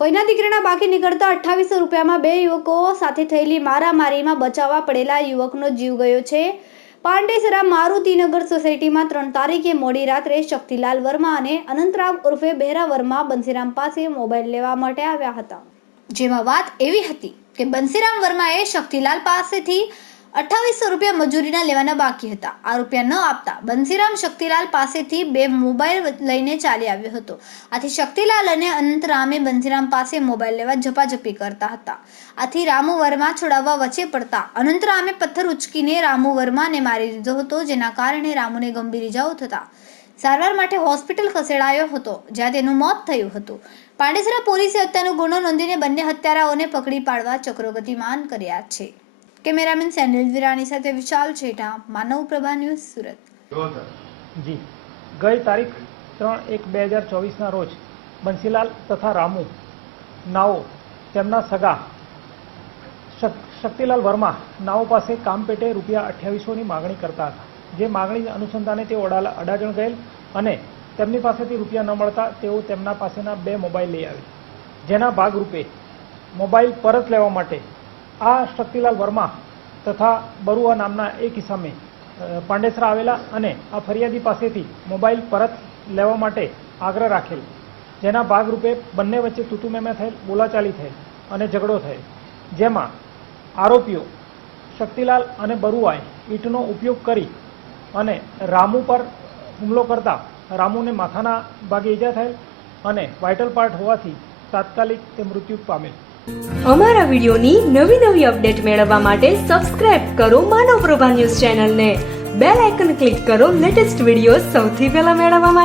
ફઈના દીકરાના બાકી નીકળતા 2800 રૂપિયામાં બે યુવકો સાથે થયેલી મારામારીમાં બચાવવા પડેલા યુવકનો જીવ ગયો છે। પાંડેસરા મારુતિનગર સોસાયટીમાં 3 તારીખે મોડી રાત્રે શક્તિલાલ વર્મા અને અનંતરામ ઉર્ફે બહેરા વર્મા બંસીરામ પાસે મોબાઈલ લેવા માટે આવ્યા હતા, જેમાં વાત એવી હતી કે બંસીરામ વર્માએ શક્તિલાલ પાસેથી 2800 રૂપિયા મજૂરીના લેવાના બાકી હતા। આ રૂપિયા ન આપતા બંસીરામ શક્તિલાલ પાસેથી 2 મોબાઈલ લઈને ચાલી આવ્યો હતો। આથી શક્તિલાલ અને અનંતરામે બંસીરામ પાસે મોબાઈલ લેવા ઝપાઝપી કરતા હતા। આથી રામુ વર્મા છોડાવવા વચ્ચે પડતા અનંતરામે પથ્થર ઉચકીને રામુ વર્માને મારી દીધો હતો, જેના કારણે રામુને ગંભીર ઇજાઓ થતા સારવાર માટે હોસ્પિટલ ખસેડાયો હતો, જ્યાં તેનું મોત થયું હતું। પાંડેસરા પોલીસે હત્યાનો ગુનો નોંધીને બંને હત્યારાઓને પકડી પાડવા ચક્રો ગતિમાન કર્યા છે। કેમેરામેન સેનિલ વિરાણી સાથે વિશાલ છેટા, માનવ પ્રભા ન્યૂઝ, સુરત। જી, ગઈ તારીખ 3/1/2024 રોજ બંસીલાલ તથા રામુ નાઓ તેમના સગા શક્તિલાલ વર્મા નાઓ પાસે કામ પેટે રૂપિયા 2800ની માગણી કરતા હતા, જે માગણી અનુસંધાને તેઓ અડાજણ ગયેલ અને તેમની પાસેથી રૂપિયા ન મળતા તેઓ તેમના પાસેના 2 મોબાઈલ લઈ આવી, જેના ભાગરૂપે મોબાઈલ પરત લેવા માટે આ શક્તિલાલ વર્મા તથા બરુઆ નામના એક ઇસમે પાંડેસરા આવેલા અને આ ફરિયાદી પાસેથી મોબાઈલ પરત લેવા માટે આગ્રહ રાખેલ, જેના ભાગરૂપે બંને વચ્ચે તૂતુમેમે થયેલ, બોલાચાલી થયેલ અને ઝઘડો થયેલ, જેમાં આરોપીઓ શક્તિલાલ અને બરુઆએ ઈંટનો ઉપયોગ કરી અને રામુ પર હુમલો કરતા રામુને માથાના ભાગે ઈજા થયેલ અને વાઇટલ પાર્ટ હોવાથી તાત્કાલિક તે મૃત્યુ પામેલ। અમારા વિડિયોની નવી અપડેટ મેળવવા માટે સબસ્ક્રાઇબ કરો માનવ પ્રભા ન્યૂઝ ચેનલને, બેલ આઇકન ક્લિક કરો લેટેસ્ટ વિડિયો સૌથી પહેલા મેળવવા માટે।